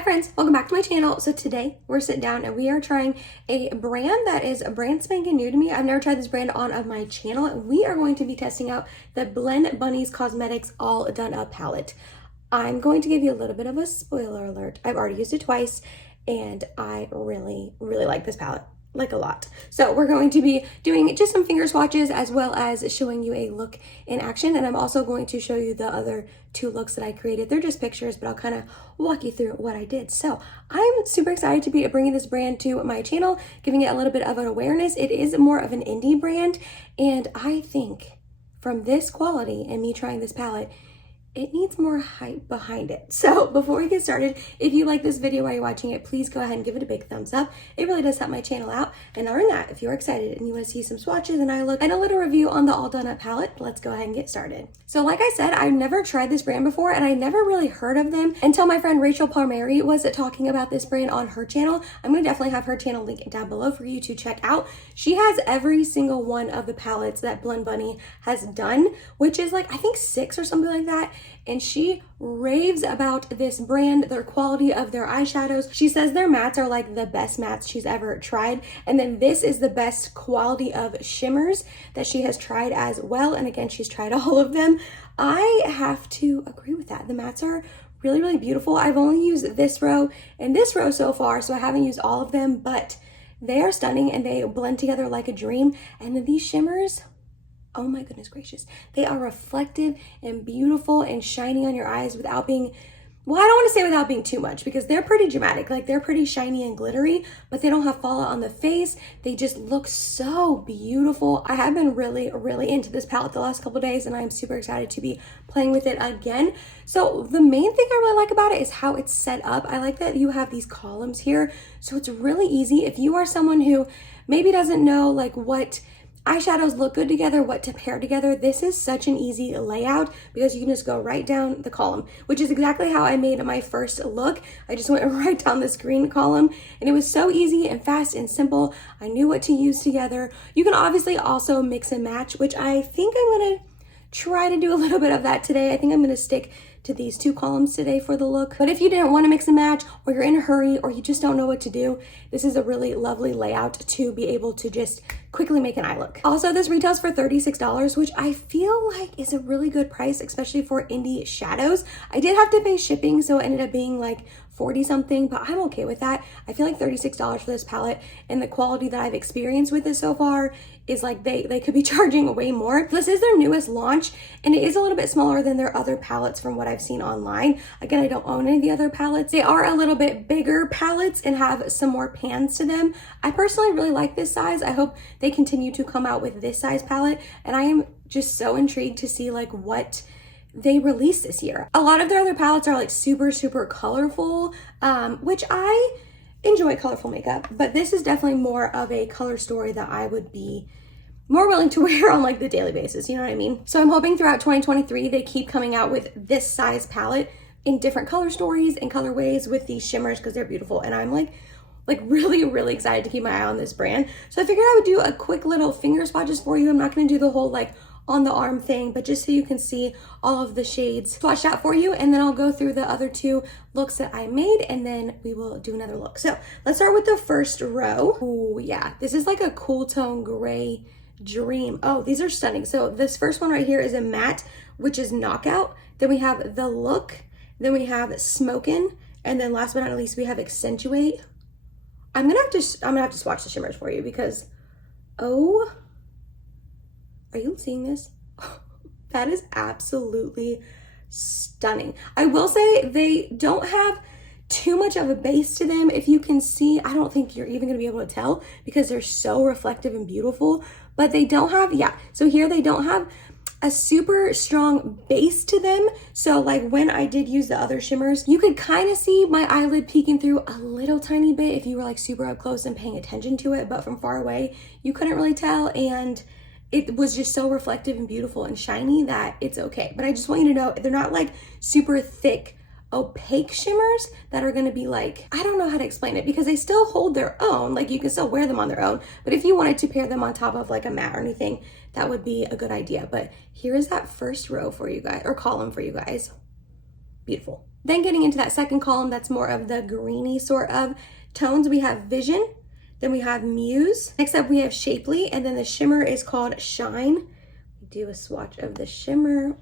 Hi friends, welcome back to my channel. So today we're sitting down and we are trying a brand that is a brand spanking new to me. I've never tried this brand on my channel. We are going to be testing out the Blend Bunnies Cosmetics All Done Up palette. I'm going to give you a little bit of a spoiler alert. I've already used it twice and I really like this palette. Like a lot. So we're going to be doing just some finger swatches as well as showing you a look in action, and I'm also going to show you the other two looks that I created. They're just pictures, but I'll kind of walk you through what I did. So I'm super excited to be bringing this brand to my channel, giving it a little bit of an awareness. It is more of an indie brand, and I think from this quality and me trying this palette, it needs more hype behind it. So before we get started, if you like this video while you're watching it, please go ahead and give it a big thumbs up. It really does help my channel out. And other than that, if you're excited and you want to see some swatches and eye look and a little review on the All Done Up palette, let's go ahead and get started. So like I said, I've never tried this brand before and I never really heard of them until my friend Rachel Palmieri was talking about this brand on her channel. I'm going to definitely have her channel linked down below for you to check out. She has every single one of the palettes that Blend Bunny has done, which is like, I think 6 or something like that. And she raves about this brand, their quality of their eyeshadows. She says their mattes are like the best mattes she's ever tried. And then this is the best quality of shimmers that she has tried as well. And again, she's tried all of them. I have to agree with that. The mattes are really beautiful. I've only used this row and this row so far, so I haven't used all of them, but they are stunning and they blend together like a dream. And then these shimmers, oh my goodness gracious. They are reflective and beautiful and shiny on your eyes without being, well, I don't want to say without being too much because they're pretty dramatic. Like they're pretty shiny and glittery, but they don't have fallout on the face. They just look so beautiful. I have been really into this palette the last couple days and I'm super excited to be playing with it again. So the main thing I really like about it is how it's set up. I like that you have these columns here. So it's really easy. If you are someone who maybe doesn't know like what eyeshadows look good together, what to pair together, this is such an easy layout because you can just go right down the column, which is exactly how I made my first look. I just went right down this green column and it was so easy and fast and simple. I knew what to use together. You can obviously also mix and match, which I think I'm gonna try to do a little bit of that today. I think I'm gonna stick to these 2 columns today for the look. But if you didn't want to mix and match, or you're in a hurry, or you just don't know what to do, this is a really lovely layout to be able to just quickly make an eye look. Also, this retails for $36, which I feel like is a really good price, especially for indie shadows. I did have to pay shipping, so it ended up being like 40 something, but I'm okay with that. I feel like $36 for this palette and the quality that I've experienced with it so far is like they could be charging way more. This is their newest launch and it is a little bit smaller than their other palettes from what I've seen online. Again, I don't own any of the other palettes. They are a little bit bigger palettes and have some more pans to them. I personally really like this size. I hope they continue to come out with this size palette and I am just so intrigued to see like what they released this year. A lot of their other palettes are like super colorful, which I enjoy colorful makeup, but this is definitely more of a color story that I would be more willing to wear on like the daily basis, you know what I mean? So I'm hoping throughout 2023 they keep coming out with this size palette in different color stories and colorways with these shimmers because they're beautiful, and I'm like really excited to keep my eye on this brand. So I figured I would do a quick little finger swatches for you. I'm not going to do the whole like on the arm thing, but just so you can see all of the shades swatched out for you, and then I'll go through the other 2 looks that I made and then we will do another look. So let's start with the first row. Oh yeah, this is like a cool tone gray dream. Oh, these are stunning. So this first one right here is a matte, which is Knockout. Then we have the Look, then we have Smokin', and then last but not least we have Accentuate. I'm gonna have to swatch the shimmers for you because, oh, are you seeing this? That is absolutely stunning. I will say they don't have too much of a base to them. If you can see, I don't think you're even gonna be able to tell because they're so reflective and beautiful, but they don't have, yeah. So here they don't have a super strong base to them. So like when I did use the other shimmers, you could kind of see my eyelid peeking through a little tiny bit if you were like super up close and paying attention to it, but from far away, you couldn't really tell. And it was just so reflective and beautiful and shiny that it's okay. But I just want you to know, they're not like super thick, opaque shimmers that are gonna be like, I don't know how to explain it because they still hold their own, like you can still wear them on their own, but if you wanted to pair them on top of like a matte or anything, that would be a good idea. But here is that first row for you guys, or column for you guys. Beautiful. Then getting into that second column, that's more of the greeny sort of tones, we have Vision, then we have Muse. Next up we have Shapely, and then the shimmer is called Shine. Do a swatch of the shimmer.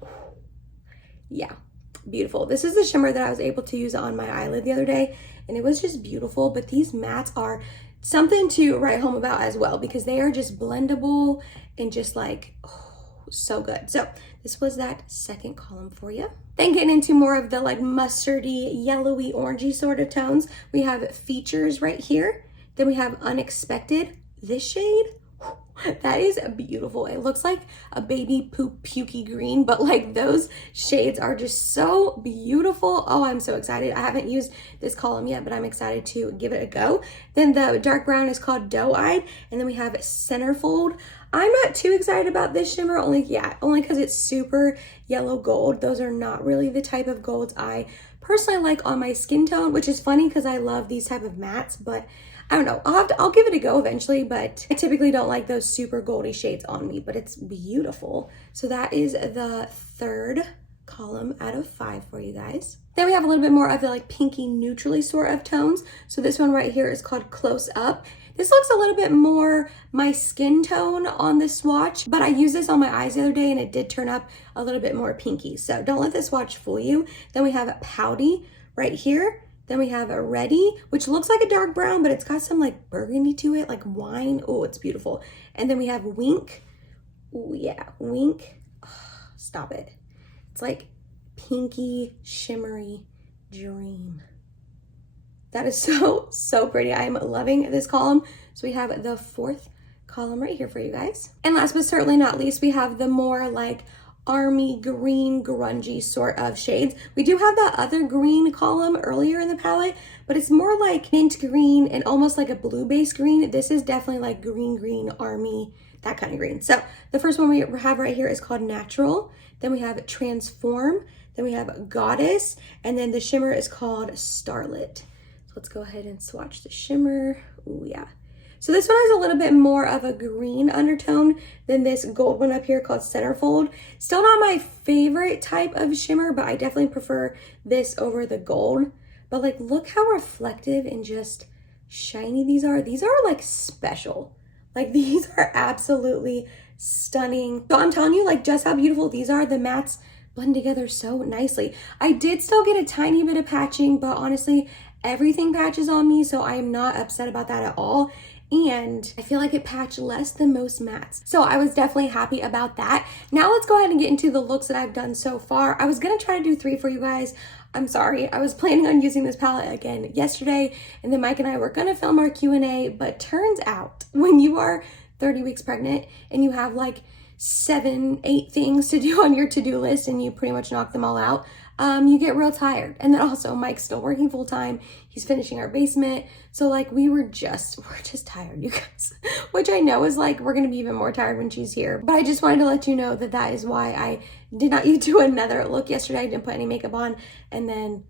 Yeah, beautiful. This is the shimmer that I was able to use on my eyelid the other day, and it was just beautiful. But these mattes are something to write home about as well, because they are just blendable and just like, oh, so good. So this was that second column for you. Then getting into more of the like mustardy, yellowy, orangey sort of tones, we have Features right here. Then we have Unexpected, this shade. That is beautiful. It looks like a baby poop pukey green, but like those shades are just so beautiful. Oh, I'm so excited. I haven't used this column yet, but I'm excited to give it a go. Then the dark brown is called Doe Eyed, and then we have Centerfold. I'm not too excited about this shimmer, only because it's super yellow gold. Those are not really the type of golds I personally like on my skin tone, which is funny because I love these type of mattes, but I don't know. I'll give it a go eventually, but I typically don't like those super goldy shades on me, but it's beautiful. So that is the third column out of 5 for you guys. Then we have a little bit more of the like pinky neutrally sort of tones. So this one right here is called Close Up. This looks a little bit more my skin tone on this swatch, but I used this on my eyes the other day and it did turn up a little bit more pinky. So don't let this swatch fool you. Then we have Pouty right here. Then we have a Ready, which looks like a dark brown, but it's got some like burgundy to it, like wine. Oh, it's beautiful. And then we have Wink. Oh yeah, Wink. Oh, stop it. It's like pinky, shimmery dream. That is so, so pretty. I'm loving this column. So we have the fourth column right here for you guys. And last but certainly not least, we have the more like army green grungy sort of shades. We do have that other green column earlier in the palette, but it's more like mint green and almost like a blue base green. This is definitely like green army, that kind of green. So the first one we have right here is called Natural. Then we have Transform. Then we have Goddess. And then the shimmer is called Starlit. So let's go ahead and swatch the shimmer. Oh yeah. So this one has a little bit more of a green undertone than this gold one up here called Centerfold. Still not my favorite type of shimmer, but I definitely prefer this over the gold. But like, look how reflective and just shiny these are. These are like special. Like these are absolutely stunning. So I'm telling you like just how beautiful these are. The mattes blend together so nicely. I did still get a tiny bit of patching, but honestly, everything patches on me, so I'm not upset about that at all. And I feel like it patched less than most mattes. So I was definitely happy about that. Now let's go ahead and get into the looks that I've done so far. I was gonna try to do 3 for you guys. I'm sorry, I was planning on using this palette again yesterday, and then Mike and I were gonna film our Q&A, but turns out when you are 30 weeks pregnant and you have like 7, 8 things to do on your to-do list and you pretty much knock them all out, you get real tired. And then also Mike's still working full time. He's finishing our basement. So like we're just tired, you guys, which I know is like, we're going to be even more tired when she's here. But I just wanted to let you know that that is why I did not do another look yesterday. I didn't put any makeup on, and then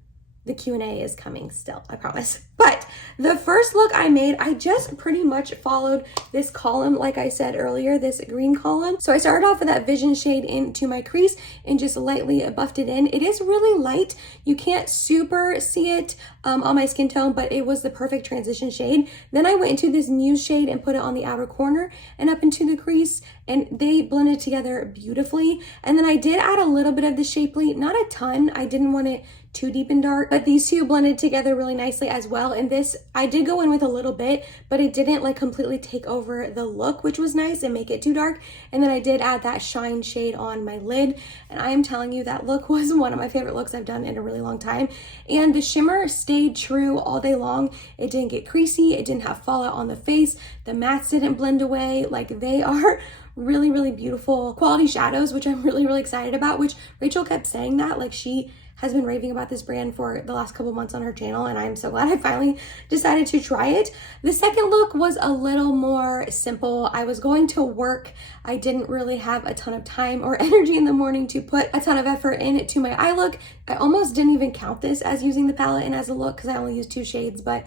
the Q&A is coming still, I promise. But the first look I made, I just pretty much followed this column, like I said earlier, this green column. So I started off with that Vision shade into my crease and just lightly buffed it in. It is really light. You can't super see it on my skin tone, but it was the perfect transition shade. Then I went into this Muse shade and put it on the outer corner and up into the crease, and they blended together beautifully. And then I did add a little bit of the Shapely, not a ton. I didn't want it too deep and dark, but these two blended together really nicely as well. And this, I did go in with a little bit, but it didn't like completely take over the look, which was nice, and make it too dark. And then I did add that Shine shade on my lid, and I am telling you that look was one of my favorite looks I've done in a really long time. And the shimmer stayed true all day long. It didn't get creasy, it didn't have fallout on the face, the mattes didn't blend away. Like they are really, really beautiful quality shadows, which I'm really, really excited about, which Rachel kept saying that, like she has been raving about this brand for the last couple months on her channel, and I'm so glad I finally decided to try it. The second look was a little more simple. I was going to work. I didn't really have a ton of time or energy in the morning to put a ton of effort into my eye look. I almost didn't even count this as using the palette and as a look because I only used 2 shades, but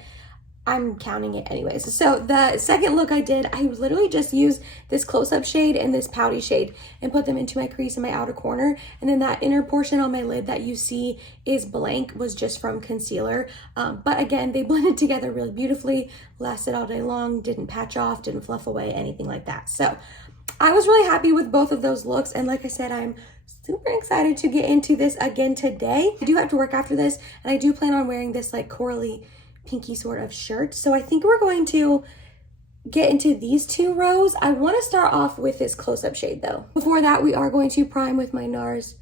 I'm counting it anyways. So the second look I did, I literally just used this close-up shade and this pouty shade and put them into my crease in my outer corner. And then that inner portion on my lid that you see is blank was just from concealer. But again, they blended together really beautifully, lasted all day long, didn't patch off, didn't fluff away, anything like that. So I was really happy with both of those looks. And like I said, I'm super excited to get into this again today. I do have to work after this, and I do plan on wearing this like corally pinky sort of shirt. So I think we're going to get into these two rows. I want to start off with this close-up shade though. Before that, we are going to prime with my NARS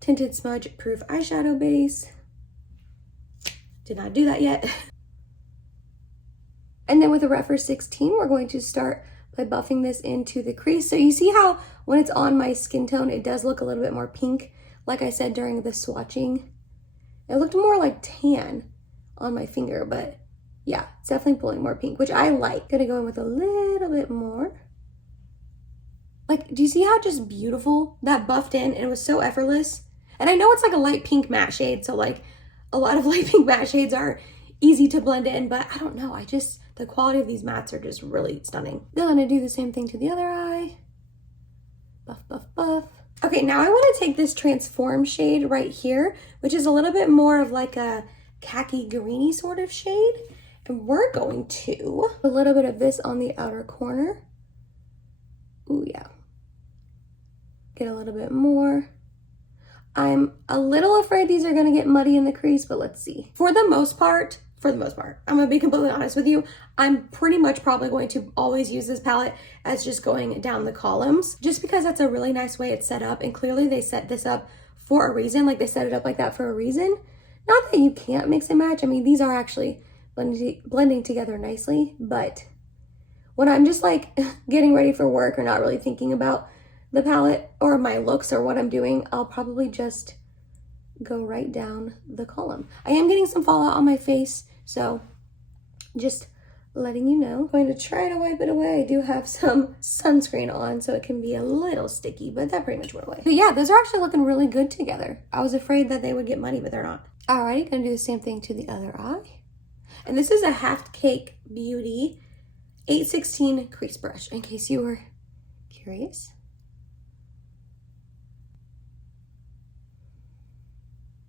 Tinted Smudge Proof Eyeshadow Base. Did not do that yet. And then with the Referral 16, we're going to start by buffing this into the crease. So you see how when it's on my skin tone, it does look a little bit more pink. Like I said during the swatching, it looked more like tan on my finger, but yeah, it's definitely pulling more pink, which I like. Gonna go in with a little bit more. Like, do you see how just beautiful that buffed in, and it was so effortless? And I know it's like a light pink matte shade, so like a lot of light pink matte shades are easy to blend in, but I don't know, the quality of these mattes are just really stunning. Then I'm gonna do the same thing to the other eye. Buff, buff, buff. Okay, now I wanna take this Transform shade right here, which is a little bit more of like a khaki greeny sort of shade, and we're going to a little bit of this on the outer corner. Ooh, yeah. Get a little bit more. I'm a little afraid these are gonna get muddy in the crease, but let's see. For the most part, I'm gonna be completely honest with you, I'm pretty much probably going to always use this palette as just going down the columns, just because that's a really nice way it's set up, and clearly they set this up for a reason. Like, they set it up like that for a reason. Not that you can't mix and match. I mean, these are actually blending together nicely, but when I'm just like getting ready for work or not really thinking about the palette or my looks or what I'm doing, I'll probably just go right down the column. I am getting some fallout on my face, so just letting you know. I'm going to try to wipe it away. I do have some sunscreen on, so it can be a little sticky, but that pretty much went away. But yeah, those are actually looking really good together. I was afraid that they would get muddy, but they're not. Alrighty, gonna do the same thing to the other eye. And this is a Half Cake Beauty 816 crease brush, in case you were curious.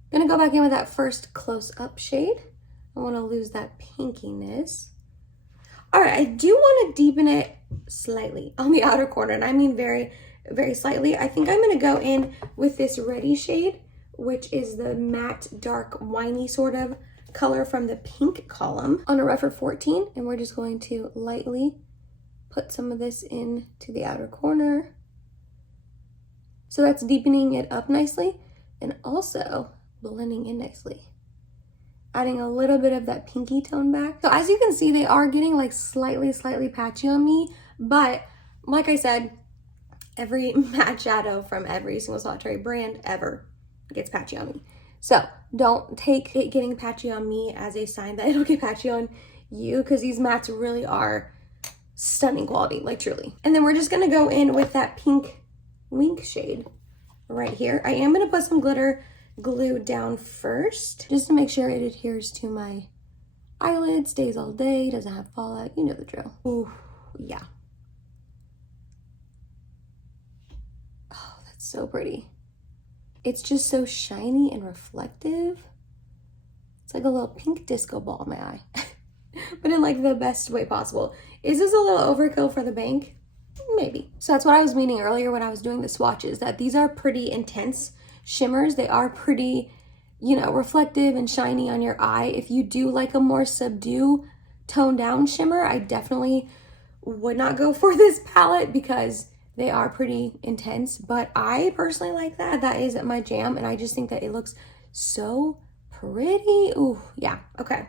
Gonna go back in with that first close-up shade. I wanna lose that pinkiness. All right, I do wanna deepen it slightly on the outer corner, and I mean very, very slightly. I think I'm gonna go in with this Ready shade, which is the matte, dark, winey sort of color from the pink column on a Referral 14. And we're just going to lightly put some of this in to the outer corner. So that's deepening it up nicely and also blending in nicely. Adding a little bit of that pinky tone back. So as you can see, they are getting like slightly patchy on me, but like I said, every matte shadow from every single Solitary brand ever gets patchy on me. So don't take it getting patchy on me as a sign that it'll get patchy on you, because these mattes really are stunning quality, like truly. And then we're just gonna go in with that pink Wink shade right here. I am gonna put some glitter glue down first, just to make sure it adheres to my eyelid, stays all day, doesn't have fallout, you know the drill. Ooh, yeah. Oh, that's so pretty. It's just so shiny and reflective. It's like a little pink disco ball in my eye, but in like the best way possible. Is this a little overkill for the bank? Maybe. So that's what I was meaning earlier when I was doing the swatches, that these are pretty intense shimmers. They are pretty, you know, reflective and shiny on your eye. If you do like a more subdued, toned down shimmer, I definitely would not go for this palette because they are pretty intense, but I personally like that. That is my jam, and I just think that it looks so pretty. Ooh, yeah, okay.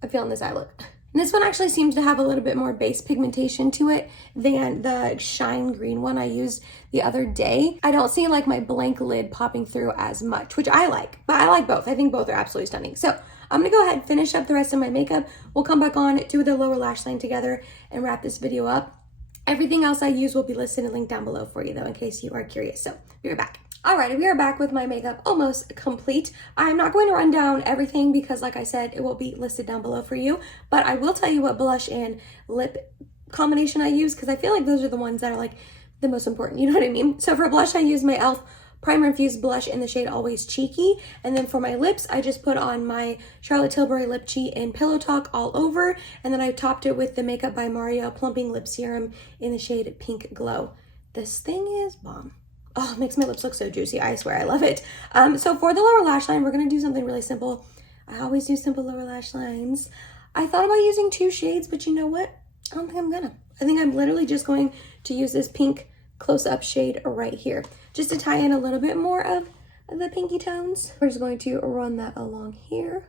I'm feeling this eye look. And this one actually seems to have a little bit more base pigmentation to it than the Shine Green one I used the other day. I don't see like my blank lid popping through as much, which I like, but I like both. I think both are absolutely stunning. So I'm gonna go ahead and finish up the rest of my makeup. We'll come back on, do the lower lash line together, and wrap this video up. Everything else I use will be listed and linked down below for you though, in case you are curious. So be right back. Alrighty, we are back with my makeup almost complete. I'm not going to run down everything because like I said, it will be listed down below for you, but I will tell you what blush and lip combination I use because I feel like those are the ones that are like the most important, you know what I mean? So for blush, I use my e.l.f. Primer Infused Blush in the shade Always Cheeky, and then for my lips, I just put on my Charlotte Tilbury Lip Cheat in Pillow Talk all over, and then I topped it with the Makeup by Mario Plumping Lip Serum in the shade Pink Glow. This thing is bomb. Oh, it makes my lips look so juicy. I swear, I love it. So for the lower lash line, we're going to do something really simple. I always do simple lower lash lines. I thought about using 2 shades, but you know what? I don't think I'm gonna. I think I'm literally just going to use this pink close-up shade right here, just to tie in a little bit more of the pinky tones. We're just going to run that along here.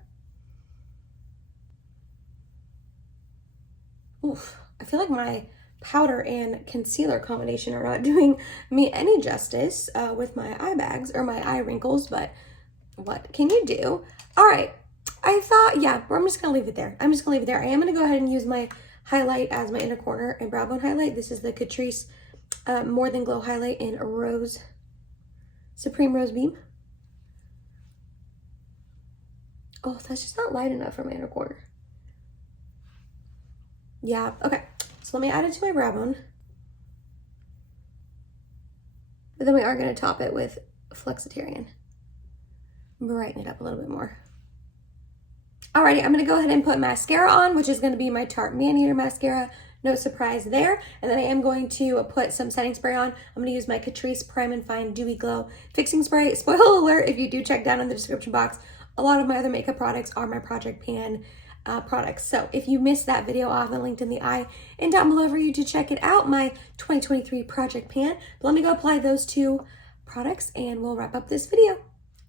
Oof, I feel like my powder and concealer combination are not doing me any justice with my eye bags or my eye wrinkles, but what can you do? All right, I thought, yeah, I'm just gonna leave it there. I'm just gonna leave it there. I am gonna go ahead and use my highlight as my inner corner and brow bone highlight. This is the Catrice More Than Glow highlight in Rose, Supreme Rose Beam. Oh, that's just not light enough for my inner corner. Yeah, okay. So let me add it to my brow bone. But then we are going to top it with Flexitarian. Brighten it up a little bit more. Alrighty, I'm going to go ahead and put mascara on, which is going to be my Tarte Man-Eater mascara. No surprise there. And then I am going to put some setting spray on. I'm going to use my Catrice Prime and Fine Dewy Glow Fixing Spray. Spoiler alert, if you do check down in the description box, a lot of my other makeup products are my Project Pan products. So if you missed that video, I'll have it linked in the eye and down below for you to check it out, my 2023 Project Pan. But let me go apply those 2 products and we'll wrap up this video.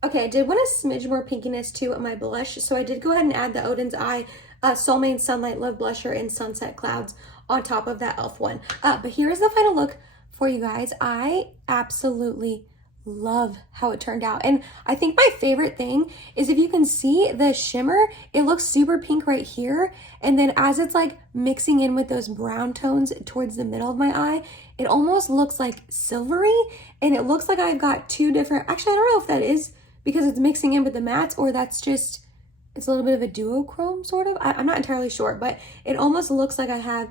Okay, I did want a smidge more pinkiness to my blush, so I did go ahead and add the Oden's Eye Soulmate Sunlight Love Blusher in Sunset Clouds on top of that e.l.f. one. But here is the final look for you guys. I absolutely love how it turned out, and I think my favorite thing is if you can see the shimmer, it looks super pink right here, and then as it's like mixing in with those brown tones towards the middle of my eye, it almost looks like silvery, and it looks like I've got 2 different, actually I don't know if that is because it's mixing in with the mattes or that's just, it's a little bit of a duochrome sort of, I'm not entirely sure, but it almost looks like I have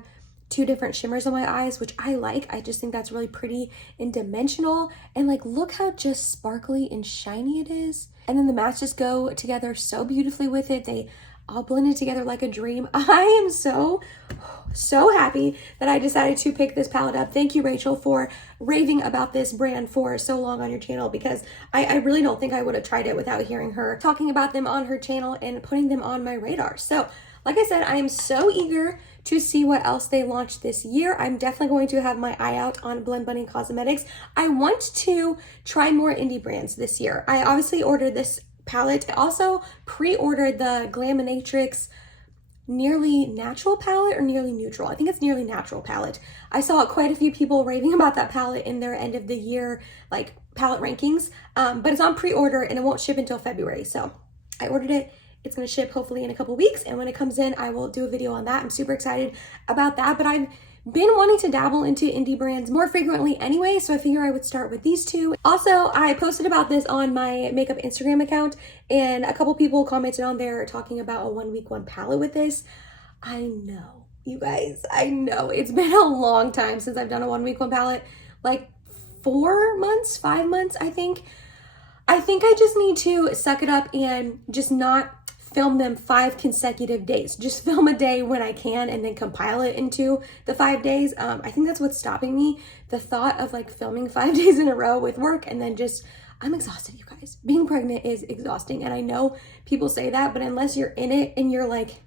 2 different shimmers on my eyes, which I like. I just think that's really pretty and dimensional. And like, look how just sparkly and shiny it is. And then the mattes just go together so beautifully with it. They all blended together like a dream. I am so happy that I decided to pick this palette up. Thank you, Rachel, for raving about this brand for so long on your channel, because I really don't think I would have tried it without hearing her talking about them on her channel and putting them on my radar. So like I said, I am so eager to see what else they launched this year. I'm definitely going to have my eye out on Blend Bunny Cosmetics. I want to try more indie brands this year. I obviously ordered this palette. I also pre-ordered the Glaminatrix Nearly Natural palette, or Nearly Neutral. I think it's Nearly Natural palette. I saw quite a few people raving about that palette in their end of the year like palette rankings, but it's on pre-order and it won't ship until February. So I ordered it. It's going to ship hopefully in a couple weeks, and when it comes in, I will do a video on that. I'm super excited about that, but I've been wanting to dabble into indie brands more frequently anyway, so I figure I would start with these 2. Also, I posted about this on my makeup Instagram account, and a couple people commented on there talking about a 1 week 1 palette with this. I know, you guys, I know. It's been a long time since I've done a 1 week 1 palette, like 4 months, 5 months, I think. I think I just need to suck it up and just not film them 5 consecutive days. Just film a day when I can and then compile it into the 5 days. I think that's what's stopping me. The thought of like filming 5 days in a row with work and then just, I'm exhausted, you guys. Being pregnant is exhausting. And I know people say that, but unless you're in it and you're like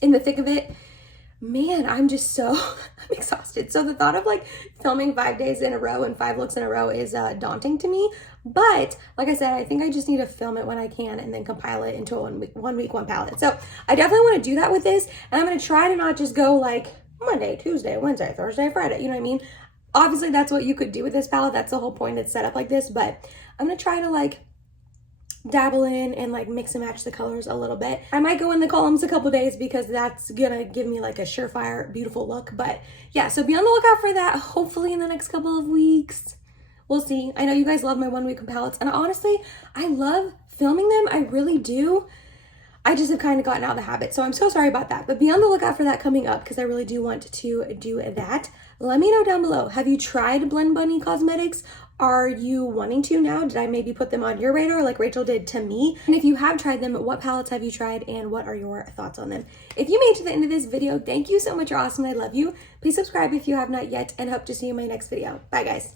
in the thick of it, man, I'm just so, I'm exhausted. So the thought of like filming 5 days in a row and 5 looks in a row is daunting to me. But like I said, I think I just need to film it when I can and then compile it into a 1 week 1 palette. So I definitely want to do that with this. And I'm going to try to not just go like Monday, Tuesday, Wednesday, Thursday, Friday. You know what I mean? Obviously that's what you could do with this palette. That's the whole point. It's set up like this, but I'm going to try to like dabble in and like mix and match the colors a little bit. I might go in the columns a couple days because that's gonna give me like a surefire beautiful look. But yeah, so be on the lookout for that hopefully in the next couple of weeks. We'll see. I know you guys love my 1 week palettes, and honestly, I love filming them. I really do. I just have kind of gotten out of the habit, so I'm so sorry about that. But be on the lookout for that coming up because I really do want to do that. Let me know down below. Have you tried Blend Bunny Cosmetics? Are you wanting to now? Did I maybe put them on your radar like Rachel did to me? And if you have tried them, what palettes have you tried and what are your thoughts on them? If you made it to the end of this video, thank you so much. You're awesome. I love you. Please subscribe if you have not yet and hope to see you in my next video. Bye, guys.